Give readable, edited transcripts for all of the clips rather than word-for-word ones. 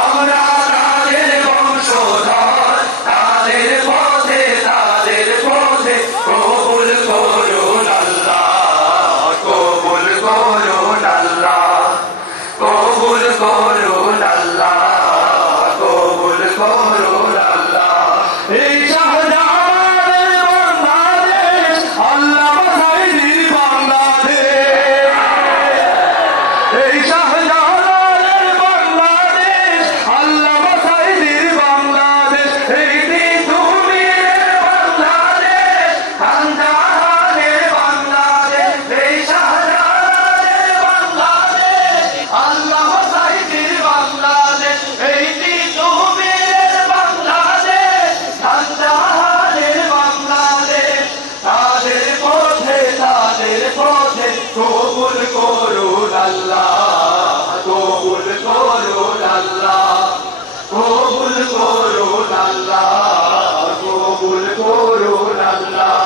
আমরা তাদের বংশধর, তাদের পথে কবুল করুন আল্লাহ, কবুল করুন আল্লাহ, কবুল করুন আল্লাহ, কবুল করুন আল্লাহ। এই শাহজালালের বাংলাদেশ, আল্লামা সাঈদীর বাংলাদেশ, এই শাহজালালের বাংলাদেশ, আল্লামা সাঈদীর বাংলাদেশ, এই তিতুমীরের বাংলাদেশ, খানজাহানের বাংলাদেশ, এই শাহজালালের বাংলাদেশ, আল্লামা সাঈদীর বাংলাদেশ, এই তিতুমীরের বাংলাদেশ, খানজাহানের বাংলাদেশ। তাদের পথে কবুল করুন আল্লাহ, কবুল করুন আল্লাহ, কবুল করুন আল্লাহ, কবুল করুন আল্লাহ।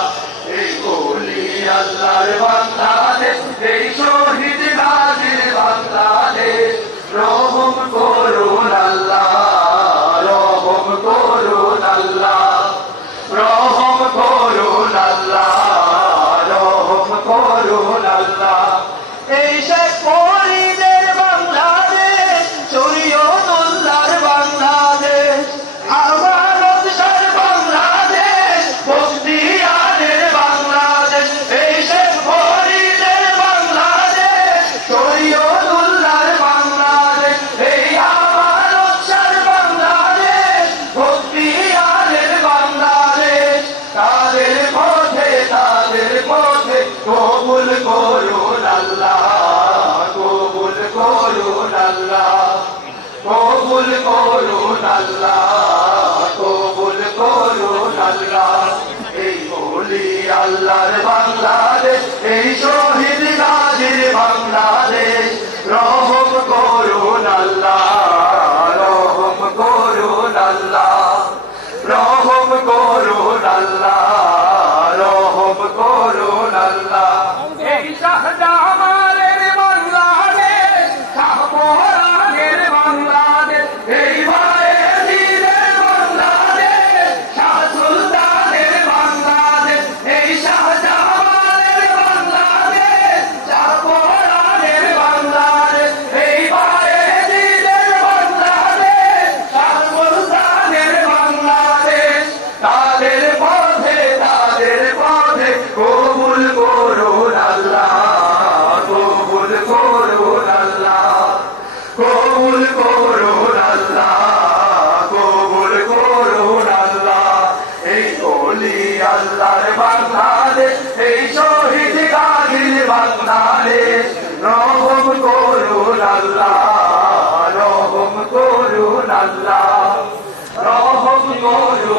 এই ওলি আল্লাহর বাংলাদেশ, এই শহীদ গাজীর বাংলাদেশ, রহম করুন আল্লাহ, রহম করুন আল্লাহ, রহম করুন আল্লাহ, রহম করুন আল্লাহ। এই শেখ ফরিদের বাংলাদেশ, শরীয়তুল্লাহর বাংলাদেশ, আমানত শাহর বাংলাদেশ, বখতিয়ারের বাংলাদেশ, এই শেখ ফরিদের বাংলাদেশ, শরীয়তুল্লাহর বাংলাদেশ, এই আমানত শাহর বাংলাদেশ, বখতিয়ারের বাংলাদেশ। তাদের পথে কবুল করুন আল্লাহ, কবুল করুন আল্লাহ, কবুল করুন আল্লাহ, কবুল করুন আল্লাহ। এই ওলি আল্লাহর বাংলাদেশ, এই শহীদ গাজীর বাংলাদেশ, রহম করুন আল্লাহ, রহম করুন আল্লাহ, রহম করুন আল্লাহ, রহম করুন আল্লাহ। এই শাহজামালের বাংলাদেশ, শাহপরানের বাংলাদেশ, এই বায়েজিদের বাংলাদেশ, শাহ সুলতানের বাংলাদেশ, এই শাহজামালের বাংলাদেশ, শাহপরানের বাংলাদেশ, এই বায়েজিদের বাংলাদেশ, শাহ সুলতানের বাংলাদেশ। তাদের পথে কবুল করুন আল্লাহ, কবুল করুন আল্লাহ, কবুল করুন আল্লাহ, কবুল করুন আল্লাহ। এই ওলি আল্লাহর বাংলাদেশ, এই শহীদ গাজীর বাংলাদেশ, রহম করুন আল্লাহ, রহম করুন আল্লাহ, রহম করুন